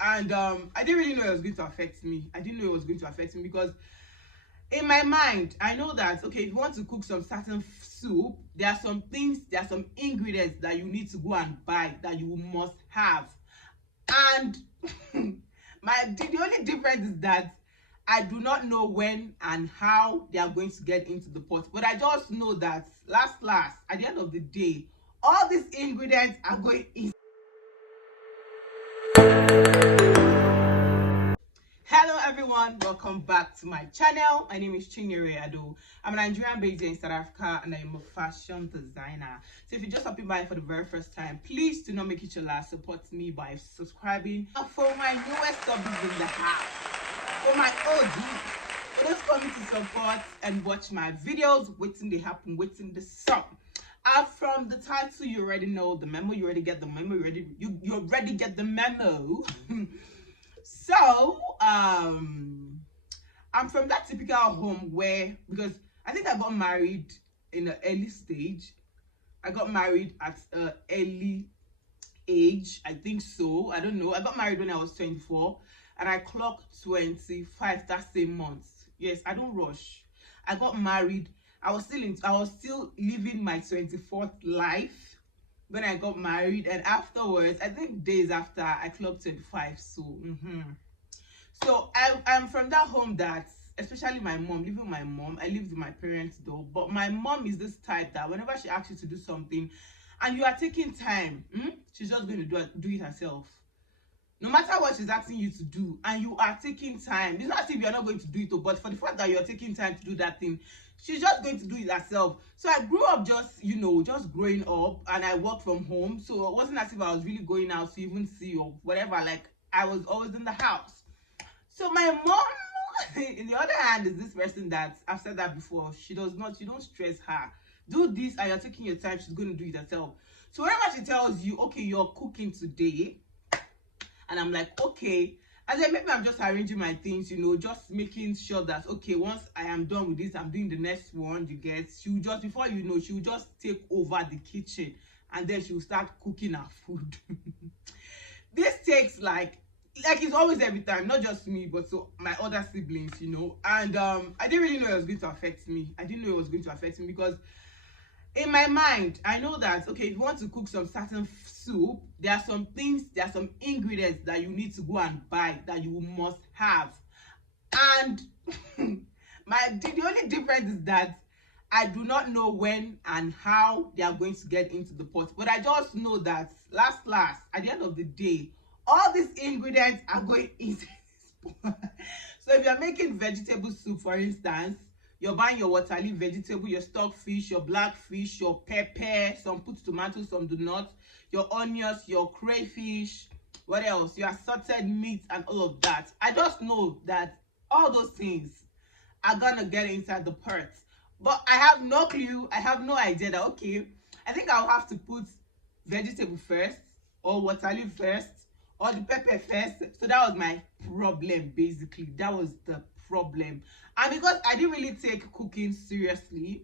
and I didn't really know it was going to affect me. I didn't know it was going to affect me because in my mind, I know that, okay, if you want to cook some certain soup, there are some things, there are some ingredients that you need to go and buy that you must have. And the only difference is that I do not know when and how they are going to get into the pot. But I just know that last, at the end of the day, all these ingredients are going in. Hello everyone, welcome back to my channel. My name is Chinyere Ado. I'm a Nigerian based in South Africa and I'm a fashion designer. So if you're just stopping by for the very first time, please do not make it your last. Support me by subscribing. And for my newest subbies in the house, for my OG, for those coming to support and watch my videos, waiting they happen, waiting the song. From the title, you already know the memo. You already get the memo. You already get the memo. So, I'm from that typical home where, because I think I got married in an early stage. I got married at an early age, I think so. I don't know. I got married when I was 24 and I clocked 25 that same month. Yes, I don't rush. I got married. I was still living my 24th life when I got married, and afterwards, I think days after, I clocked 25. So I'm from that home that, especially my mom, living with my mom, I lived with my parents though, but my mom is this type that whenever she asks you to do something and you are taking time, she's just going to do it herself. No matter what she's asking you to do and you are taking time, it's not as if you're not going to do it, but for the fact that you're taking time to do that thing, she's just going to do it herself. So I grew up just growing up, and I worked from home, so it wasn't as if I was really going out to even see or whatever. Like, I was always in the house. So my mom, in the other hand, is this person that, I've said that before, you don't stress her. Do this and you're taking your time, she's going to do it herself. So whenever she tells you, okay, you're cooking today, and I'm like, okay. And then maybe I'm just arranging my things, just making sure that, okay, once I am done with this, I'm doing the next one, you get. She'll just, before you know, she'll just take over the kitchen and then she'll start cooking her food. This takes like it's always every time, not just me, but so my other siblings, And I didn't really know it was going to affect me. I didn't know it was going to affect me because in my mind, I know that, okay, if you want to cook some certain soup, there are some things, there are some ingredients that you need to go and buy that you must have. And the only difference is that I do not know when and how they are going to get into the pot. But I just know that last, at the end of the day, all these ingredients are going into this pot. So if you're making vegetable soup, for instance, you're buying your water leaf vegetable, your stock fish, your black fish, your pepper, some put tomatoes, some do not, your onions, your crayfish, what else? Your assorted meat and all of that. I just know that all those things are gonna get inside the pot. But I have no clue, I have no idea that, okay, I think I'll have to put vegetable first, or water leaf first, or the pepper first. So that was my problem, basically. That was the problem. And because I didn't really take cooking seriously,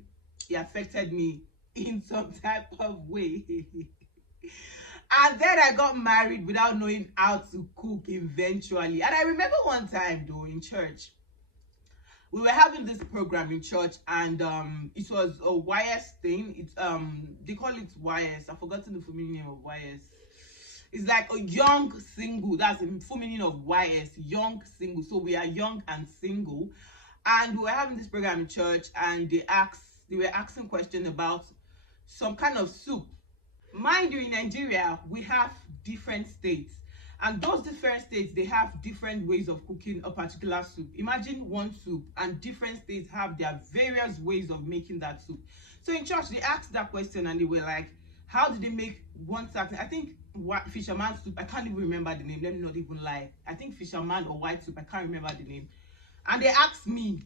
it affected me in some type of way. And then I got married without knowing how to cook eventually. And I remember one time though in church, we were having this program in church, and it was a YS thing. It's they call it YS. I've forgotten the full meaning of YS. It's like a young single. That's the full meaning of YS, young single. So we are young and single. And we were having this program in church, and they were asking questions about some kind of soup. Mind you, in Nigeria, we have different states. And those different states, they have different ways of cooking a particular soup. Imagine one soup, and different states have their various ways of making that soup. So in church, they asked that question, and they were like, how did they make one certain, I think, fisherman soup, I can't even remember the name, let me not even lie. I think fisherman or white soup, I can't remember the name. And they asked me,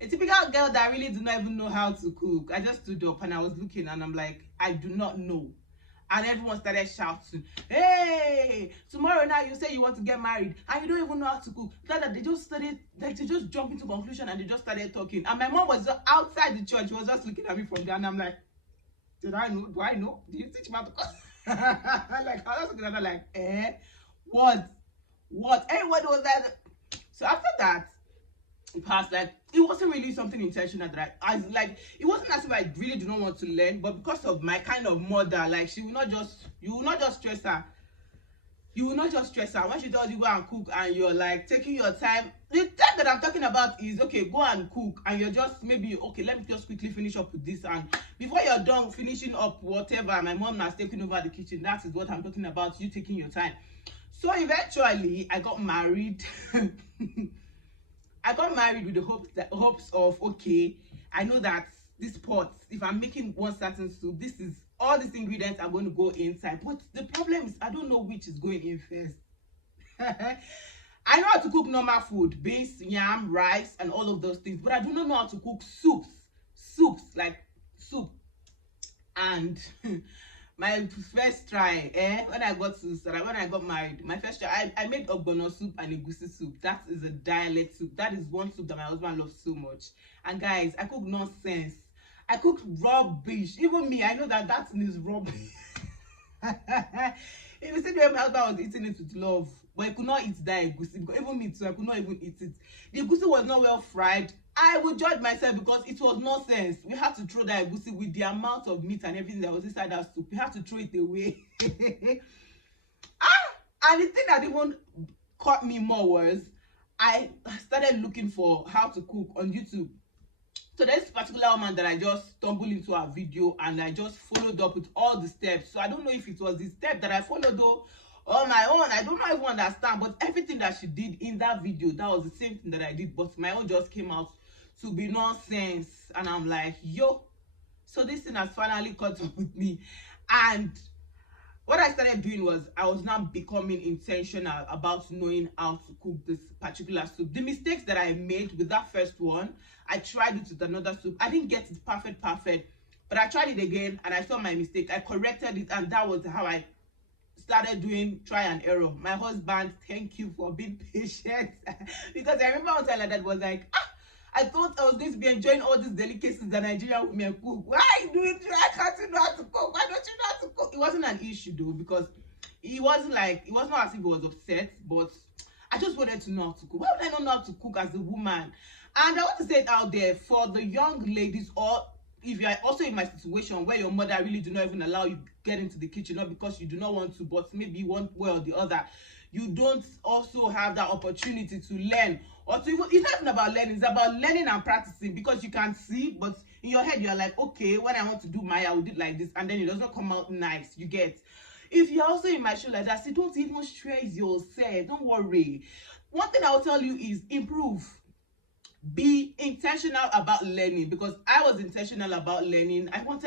a typical girl that really do not even know how to cook. I just stood up and I was looking and I'm like, I do not know. And everyone started shouting, hey, tomorrow now you say you want to get married and you don't even know how to cook. That they just started, like, they just jumped into conclusion and they just started talking. And my mom was outside the church, she was just looking at me from there, and I'm like, did I know? Do I know? Did you teach me how to cook? Like, I was looking at her like, what? everybody was like, so after that, it passed. Like, it wasn't really something intentional that I like, it wasn't as if I really do not want to learn, but because of my kind of mother, like, she will not just, you will not just stress her. You will not just stress her when she tells you go and cook and you're like taking your time. The time that I'm talking about is, okay, go and cook and you're just maybe, okay, let me just quickly finish up with this, and before you're done finishing up whatever, my mom has taken over the kitchen. That is what I'm talking about, you taking your time. So eventually I got married. I got married with the hopes of, okay, I know that this pot, if I'm making one certain soup, this is all these ingredients are going to go inside. But the problem is I don't know which is going in first. I know how to cook normal food, beans, yam, rice, and all of those things, but I do not know how to cook soups. Soups, like soup. And my first try, when I got married, my first try, I made ogbono soup and egusi soup. That is a dialect soup. That is one soup that my husband loves so much. And guys, I cook nonsense. I cooked rubbish. Even me, I know that that thing is rubbish. If you see the way my husband was eating it with love, but he could not eat that egusi, because even me too, I could not even eat it. The egusi was not well fried. I would judge myself because it was nonsense. We had to throw that egusi with the amount of meat and everything that was inside that soup. We had to throw it away. And the thing that even caught me more was I started looking for how to cook on YouTube. So there's this particular woman that I just stumbled into her video and I just followed up with all the steps. So I don't know if it was the step that I followed though on my own. I don't even understand, but everything that she did in that video, that was the same thing that I did, but my own just came out to be nonsense. And I'm like, yo, so this thing has finally caught up with me. And what I started doing was I was now becoming intentional about knowing how to cook this particular soup. The mistakes that I made with that first one, I tried it with another soup. I didn't get it perfect, but I tried it again and I saw my mistake. I corrected it, and that was how I started doing try and error. My husband, thank you for being patient. Because I remember one time like that was like, I thought I was going to be enjoying all these delicacies that Nigerian women cook. Why are you doing it? Why can't you know how to cook? Why don't you know how to cook? It wasn't an issue though, because it wasn't not as if he was upset, but I just wanted to know how to cook. Why would I not know how to cook as a woman? And I want to say it out there for the young ladies, or if you are also in my situation where your mother really do not even allow you get into the kitchen, not because you do not want to, but maybe one way or the other, you don't also have that opportunity to learn, or to even, it's not even about learning, it's about learning and practicing, because you can see, but in your head you're like, okay, when I want to do Maya, I will do it like this, and then it does not come out nice. You get, if you're also in my shoe like that, say don't even stress yourself, don't worry. One thing I will tell you is improve. Be intentional about learning, because I was intentional about learning. I want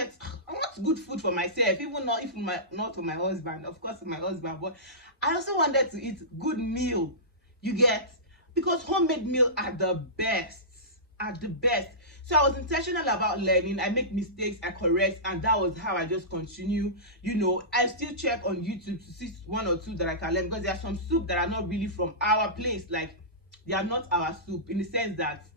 good food for myself, even not for my husband, of course for my husband, but I also wanted to eat good meal. You get, because homemade meal are the best, so I was intentional about learning. I make mistakes, I correct, and that was how I just continue. You know, I still check on YouTube to see one or two that I can learn, because there are some soup that are not really from our place. Like, they are not our soup, in the sense that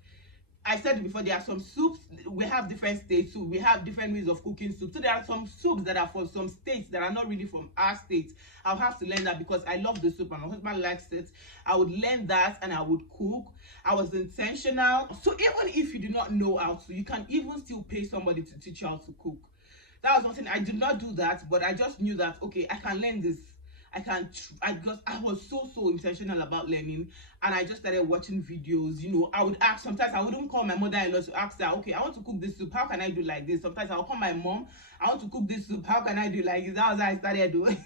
I said it before, there are some soups, we have different states, so we have different ways of cooking soup. So there are some soups that are from some states that are not really from our state. I'll have to learn that because I love the soup and my husband likes it. I would learn that and I would cook. I was intentional. So even if you do not know how to, you can even still pay somebody to teach you how to cook. That was one thing. I did not do that, but I just knew that, okay, I can learn this. Because I was so intentional about learning, and I just started watching videos. You know, I would ask, sometimes I wouldn't call my mother-in-law to ask her, okay, I want to cook this soup, how can I do like this? Sometimes I'll call my mom, I want to cook this soup, how can I do like this? That was how I started doing.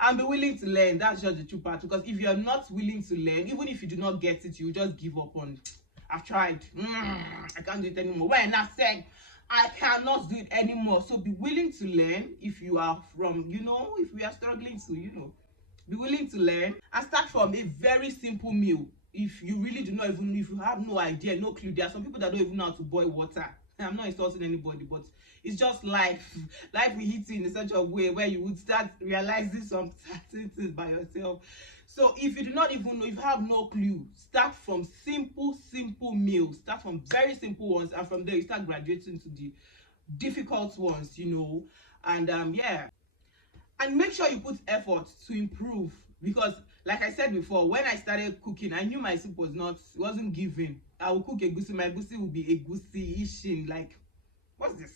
And be willing to learn. That's just the true part, because if you're not willing to learn, even if you do not get it, you just give up on, I've tried, I can't do it anymore. When I said I cannot do it anymore. So be willing to learn. If you are from, you know, if we are struggling to, you know, be willing to learn and start from a very simple meal. If you really do not even, if you have no idea, no clue, there are some people that don't even know how to boil water. I'm not insulting anybody, but it's just life. Life will hit you in such a way where you would start realizing some certain things by yourself. So if you do not even know, if you have no clue, start from simple meals. Start from very simple ones, and from there you start graduating to the difficult ones, you know. And yeah. And make sure you put effort to improve, because like I said before, when I started cooking, I knew my soup wasn't giving. I will cook egusi, my egusi will be egusi ishin, like, what's this?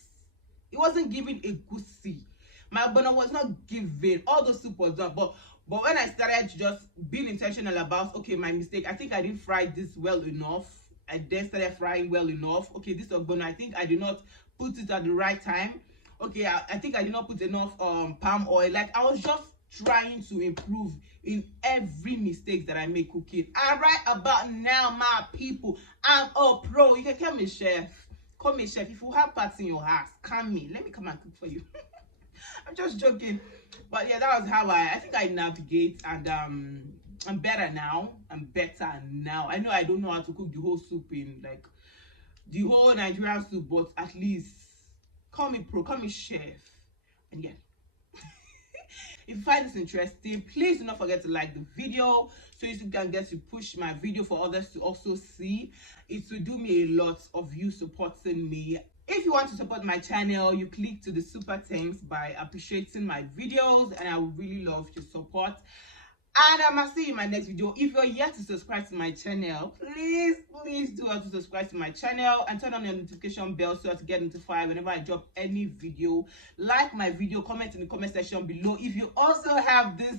It wasn't giving egusi. My bono was not giving. All those soup was done, but when I started just being intentional about, okay, my mistake, I think I didn't fry this well enough. I then started frying well enough. Okay, this ogbono, I think I did not put it at the right time. Okay, I think I did not put enough palm oil. Like, I was just trying to improve in every mistake that I make cooking. And right about now, my people, I'm a pro. You can call me chef. Call me chef. If you have parts in your house, call me. Let me come and cook for you. I'm just joking. But yeah, that was how I think I navigate, and I'm better now. I'm better now. I know I don't know how to cook the whole soup in like the whole Nigerian soup, but at least call me pro, call me chef. And yeah. If you find this interesting, please do not forget to like the video so you can get to push my video for others to also see. It will do me a lot of you supporting me. If you want to support my channel, you click to the super thanks by appreciating my videos, and I would really love your support. And I must see you in my next video. If you're yet to subscribe to my channel, please do also subscribe to my channel and turn on your notification bell so as to get notified whenever I drop any video. Like my video, comment in the comment section below if you also have this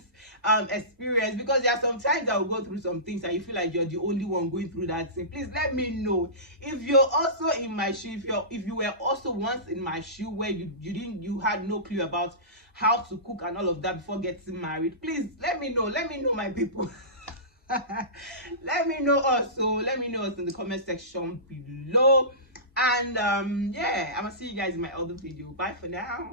experience, because there are some times I will go through some things and you feel like you're the only one going through that thing. Please let me know if you're also in my shoe, if you were also once in my shoe where you had no clue about how to cook and all of that before getting married. Please let me know my people. Let me know us in the comment section below. And yeah, I'm gonna see you guys in my other video. Bye for now.